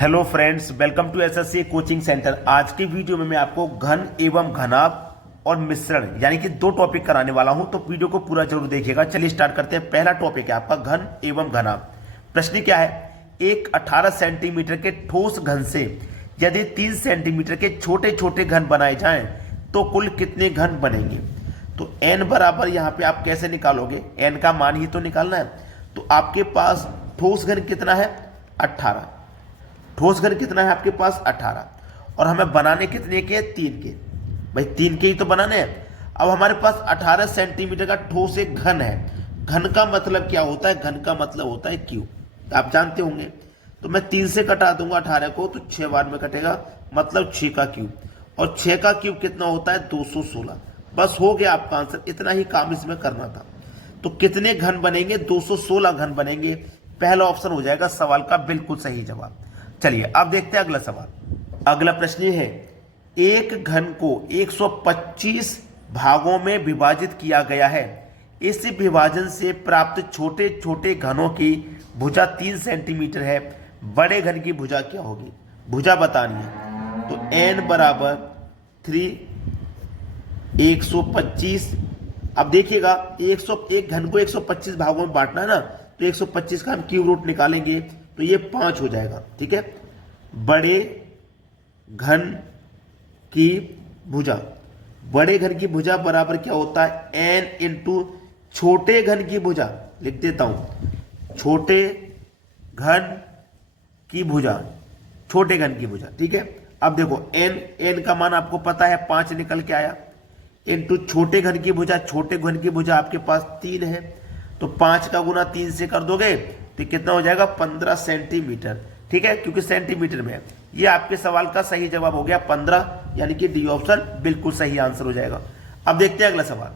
Hello friends, welcome to SSC coaching centre. आज की video में मैं आपको घन एवं घनाभ और मिश्रण यानी कि दो टॉपिक कराने वाला हूं, तो वीडियो को पूरा जरूर देखिएगा। चलिए स्टार्ट करते हैं। पहला टॉपिक है आपका घन एवं घनाभ। प्रश्न क्या है, एक 18 सेंटीमीटर के ठोस घन से यदि 3 सेंटीमीटर के छोटे छोटे घन बनाए जाएं तो कुल कितने घन बनेंगे। तो n बराबर यहाँ पे आप कैसे निकालोगे, n का मान ही तो निकालना है। तो आपके पास ठोस घन कितना है, 18। ठोस घन कितना है आपके पास, 18। और हमें बनाने कितने के, 3 के। भाई 3 के ही तो बनाने हैं। अब हमारे पास 18 सेंटीमीटर का ठोस एक घन है। घन का मतलब क्या होता है, घन का मतलब होता है क्यूब, आप जानते होंगे। तो मैं 3 से कटा दूंगा 18 को, तो 6 बार में कटेगा, मतलब 6 का क्यूब। और 6 का क्यूब कितना होता है, 216। बस हो गया आपका आंसर, इतना ही काम इसमें करना था। तो कितने घन बनेंगे, 216 घन बनेंगे। पहला ऑप्शन हो जाएगा सवाल का बिल्कुल सही जवाब। चलिए अब देखते हैं अगला सवाल। अगला प्रश्न ये है, एक घन को 125 भागों में विभाजित किया गया है। इस विभाजन से प्राप्त छोटे छोटे घनों की भुजा 3 सेंटीमीटर है। बड़े घन की भुजा क्या होगी, भुजा बतानी है। तो n बराबर 3, 125। अब देखिएगा, 101 घन को 125 भागों में बांटना है ना, तो 125 का हम क्यूब रूट निकालेंगे तो ये 5 हो जाएगा। ठीक है, बड़े घन की भुजा, बड़े घन की भुजा बराबर क्या होता है, n इंटू छोटे घन की भुजा। लिख देता हूं, छोटे घन की भुजा, छोटे घन की भुजा। ठीक है, अब देखो n का मान आपको पता है 5 निकल के आया, इंटू छोटे घन की भुजा। छोटे घन की भुजा आपके पास 3 है, तो 5 का गुना 3 से कर दोगे तो कितना हो जाएगा, 15 सेंटीमीटर। ठीक है, क्योंकि सेंटीमीटर में है। ये आपके सवाल का सही जवाब हो गया 15, यानी कि डी ऑप्शन बिल्कुल सही आंसर हो जाएगा। अब देखते हैं अगला सवाल।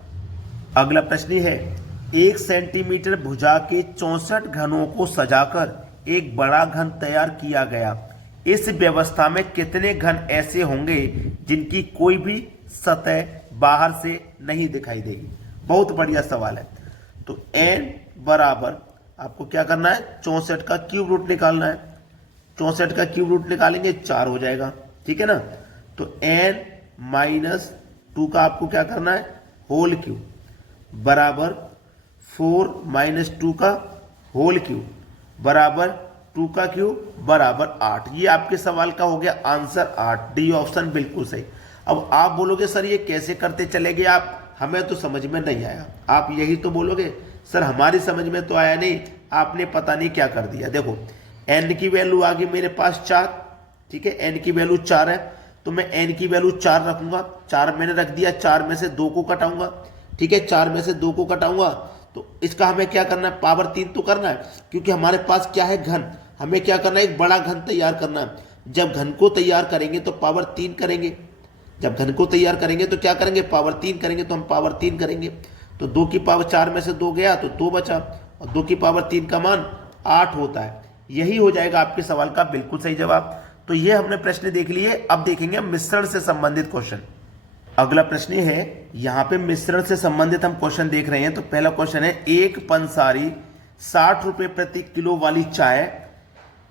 अगला प्रश्न है, 1 सेंटीमीटर भुजा के 64 घनों को सजाकर एक बड़ा घन तैयार किया गया। इस व्यवस्था में कितने घन ऐसे होंगे जिनकी कोई भी सतह बाहर से नहीं दिखाई देगी। बहुत बढ़िया सवाल है। तो n बराबर आपको क्या करना है, 64 का क्यूब रूट निकालना है। 64 का क्यूब रूट निकालेंगे 4 हो जाएगा। ठीक है ना, तो n माइनस 2 का आपको क्या करना है, होल क्यूब बराबर 4 माइनस 2 का होल क्यूब बराबर 2 का क्यूब बराबर 8। ये आपके सवाल का हो गया आंसर 8, डी ऑप्शन बिल्कुल सही। अब आप बोलोगे सर ये कैसे करते चले गए आप, हमें तो समझ में नहीं आया। आप यही तो बोलोगे, सर हमारी समझ में तो आया नहीं, आपने पता नहीं क्या कर दिया। देखो n की वैल्यू आ गई मेरे पास 4। ठीक है, n की वैल्यू 4 है, तो मैं n की वैल्यू 4 रखूंगा। 4 मैंने रख दिया, 4 में से 2 को कटाऊंगा। ठीक है, 4 में से 2 को कटाऊंगा तो इसका हमें क्या करना है, पावर 3 तो करना है, क्योंकि हमारे पास क्या है, घन। हमें क्या करना है, एक बड़ा घन तैयार करना है। जब घन को तैयार करेंगे तो पावर 3 करेंगे। जब घन को तैयार करेंगे तो क्या करेंगे, पावर 3 करेंगे। तो हम पावर 3 करेंगे, तो 2 की पावर 4 में से 2 गया तो 2 बचा, और 2 की पावर 3 का मान 8 होता है। यही हो जाएगा आपके सवाल का बिल्कुल सही जवाब। तो ये हमने प्रश्न देख लिए। अब देखेंगे मिश्रण से संबंधित क्वेश्चन। अगला प्रश्न है, यहाँ पे मिश्रण से संबंधित हम क्वेश्चन देख रहे हैं। तो पहला क्वेश्चन है, एक पंसारी 60 रुपए प्रति किलो वाली चाय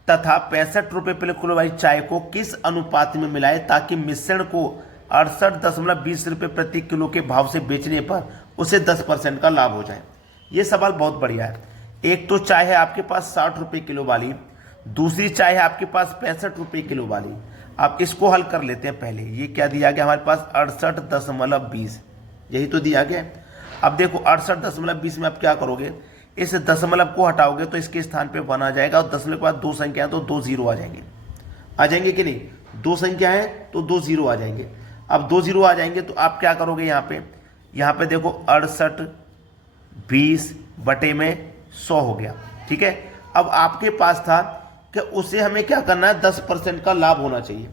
तथा 65 रुपए प्रति किलो वाली चाय को किस अनुपात में मिलाए ताकि मिश्रण को 68.20 रुपए प्रति किलो के भाव से बेचने पर उसे 10% का लाभ हो जाए। ये सवाल बहुत बढ़िया है। एक तो चाय है आपके पास 60 रुपए किलो वाली, दूसरी चाय है आपके पास 65 रुपए किलो वाली। आप इसको हल कर लेते हैं। पहले ये क्या दिया गया हमारे पास, 68.20, यही तो दिया गया। अब देखो 68.20 में आप क्या करोगे, इस दशमलव को हटाओगे तो इसके स्थान पे 1 आ जाएगा, और दशमलव के बाद 2 संख्या है तो 2 जीरो आ जाएंगे। आ जाएंगे कि नहीं, 2 संख्या है तो 2 जीरो आ जाएंगे। अब 2 जीरो आ जाएंगे तो आप क्या करोगे, यहाँ पे देखो 68/20 बटे में 100 हो गया। ठीक है, अब आपके पास था कि उसे हमें क्या करना है, 10% का लाभ होना चाहिए।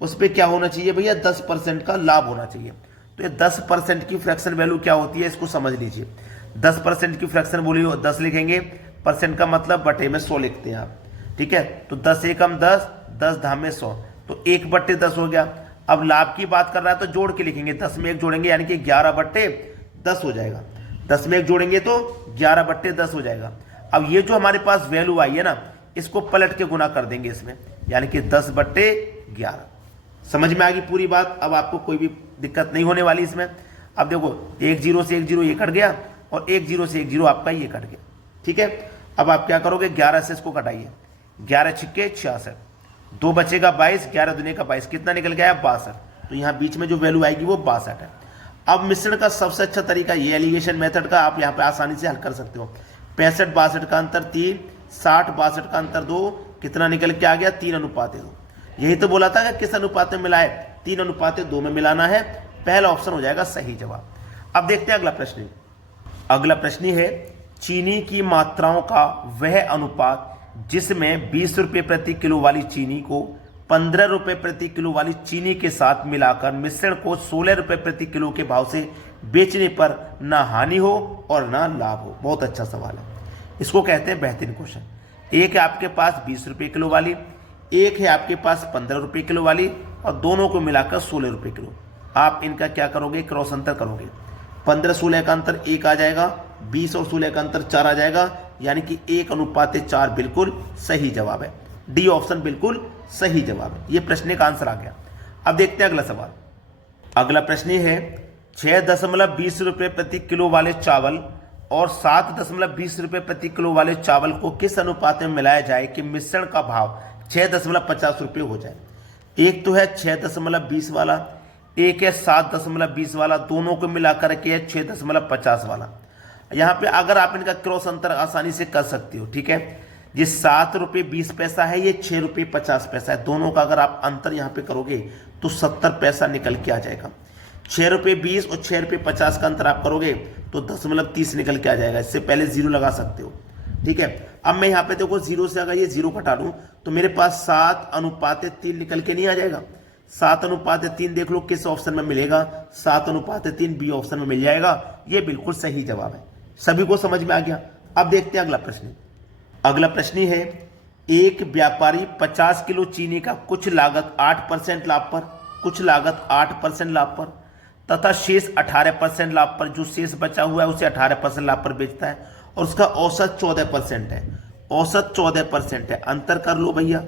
उस पर क्या होना चाहिए भैया, 10% का लाभ होना चाहिए। तो ये 10% की फ्रैक्शन वैल्यू क्या होती है, इसको समझ लीजिए। 10% की फ्रैक्शन बोली 10 लिखेंगे, परसेंट का मतलब बटे में 100 लिखते हैं आप। ठीक है, तो 10 एकम 10, 10 धामे 100, तो 1/10 हो गया। अब लाभ की बात कर रहा है तो जोड़ के लिखेंगे, 10 में 1 जोड़ेंगे यानी कि 11/10 हो जाएगा। 10 में 1 जोड़ेंगे तो 11/10 हो जाएगा। अब ये जो हमारे पास वैल्यू आई है ना, इसको पलट के गुना कर देंगे इसमें, यानी कि 10/11। समझ में आ गई पूरी बात। अब आपको कोई भी दिक्कत नहीं होने वाली इसमें। अब देखो 1 0 से 1 0 ये कट गया और 1 0 से 1 0 आपका ये कट गया। ठीक है, अब आप क्या करोगे, 11 से इसको कटाइए, 11 छिक्के 66, 2 बचेगा 22, 11 दूने का 22, कितना निकल गया है 62। तो यहाँ बीच में जो वैल्यू आएगी वो 62 है। अब मिश्रण का सबसे अच्छा तरीका ये एलिगेशन मेथड का, आप यहाँ पे आसानी से हल कर सकते हो। 65 62 का अंतर 3, 60 62 का अंतर 2, कितना निकल के आ गया 3:2। यही तो बोला था कि किस अनुपात में मिलाए, 3:2 में मिलाना है। पहला ऑप्शन हो जाएगा सही जवाब। अब देखते हैं अगला प्रश्न। अगला प्रश्न है चीनी की मात्राओं का वह अनुपात जिसमें 20 रुपये प्रति किलो वाली चीनी को 15 रुपये प्रति किलो वाली चीनी के साथ मिलाकर मिश्रण को 16 रुपये प्रति किलो के भाव से बेचने पर ना हानि हो और ना लाभ हो। बहुत अच्छा सवाल है, इसको कहते हैं बेहतरीन क्वेश्चन। एक है आपके पास 20 रुपये किलो वाली, एक है आपके पास 15 रुपये किलो वाली, और दोनों को मिलाकर 16 रुपये किलो। आप इनका क्या करोगे, क्रॉस अंतर करोगे। 15 16 का अंतर 1 आ जाएगा, 20 और 16 का अंतर 4 आ जाएगा, यानी कि 1:4 बिल्कुल सही जवाब है। डी ऑप्शन बिल्कुल सही जवाब है। ये प्रश्न का आंसर आ गया। अब देखते हैं अगला सवाल। अगला प्रश्न है 6.20 रुपये प्रति किलो वाले चावल और 7.20 रुपये प्रति किलो वाले चावल को किस अनुपात में मिलाया जाए कि मिश्रण का भाव 6.50 रुपये हो जाए। एक तो है 6.20 वाला, एक है 7.20 वाला, दोनों को मिलाकर के है 6.50 वाला। यहाँ पे अगर आप इनका क्रॉस अंतर आसानी से कर सकते हो। ठीक है, ये 7 रुपये 20 पैसा है, ये 6 रुपये 50 पैसा है। दोनों का अगर आप अंतर यहाँ पे करोगे तो 70 पैसा निकल के आ जाएगा। 6 रुपये 20 और 6 रुपये 50 का अंतर आप करोगे तो 10.30 निकल के आ जाएगा। इससे पहले 0 लगा सकते हो। ठीक है, अब मैं यहाँ पे देखो 0 से अगर ये 0 घटा दूं तो मेरे पास 7:3 निकल के नहीं आ जाएगा। 7:3 देख लो किस ऑप्शन में मिलेगा, 7:3 बी ऑप्शन में मिल जाएगा। ये बिल्कुल सही जवाब है। सभी को समझ में आ गया। अब देखते हैं अगला प्रश्न। अगला प्रश्न है एक व्यापारी 50 किलो चीनी का कुछ लागत 8% लाभ पर, कुछ लागत 8% लाभ पर तथा शेष 18% लाभ पर, जो शेष बचा हुआ है उसे 18% लाभ पर बेचता है और उसका औसत 14% है। औसत 14% है। अंतर कर लो भैया,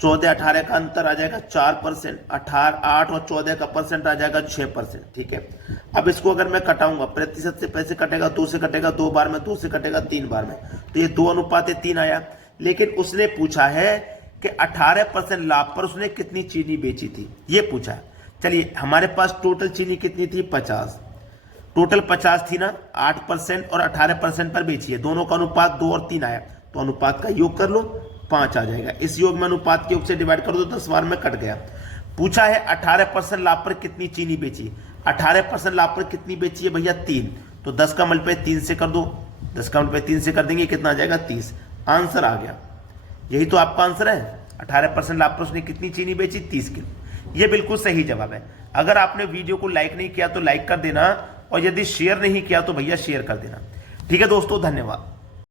14 18 का अंतर आ जाएगा 4%, 8 और 14 का परसेंट आ जाएगा 6%। ठीक है, अब इसको अगर मैं कटाऊंगा, प्रतिशत से पैसे कटेगा, 2 से कटेगा 2 बार में, 2 से कटेगा 3 बार में, तो ये 2:3 आया। लेकिन उसने पूछा है कि 18% लाभ पर उसने कितनी चीनी बेची थी, ये पूछा है। चलिए, हमारे पास टोटल चीनी कितनी थी 50, टोटल 50 थी ना, 8% और 18% पर बेची है। दोनों का अनुपात 2 और 3 आया, तो अनुपात का योग कर लो, 5 आ जाएगा। इस योग में अनुपात के योग से डिवाइड कर दो, 10 बार में कट गया। पूछा है 18% लाभ पर कितनी चीनी बेची। 18% लाभ पर कितनी बेची है भैया 3, तो 10 का मल्टीप्लाई 3 से कर दो, 10 का मल्टीप्लाई 3 से कर देंगे, कितना आ जाएगा 30। आंसर आ गया। यही तो आपका आंसर है। 18% लाभ पर उसने कितनी चीनी बेची, 30 किलो। ये बिल्कुल सही जवाब है। अगर आपने वीडियो को लाइक नहीं किया तो लाइक कर देना, और यदि शेयर नहीं किया तो भैया शेयर कर देना। ठीक है दोस्तों, धन्यवाद।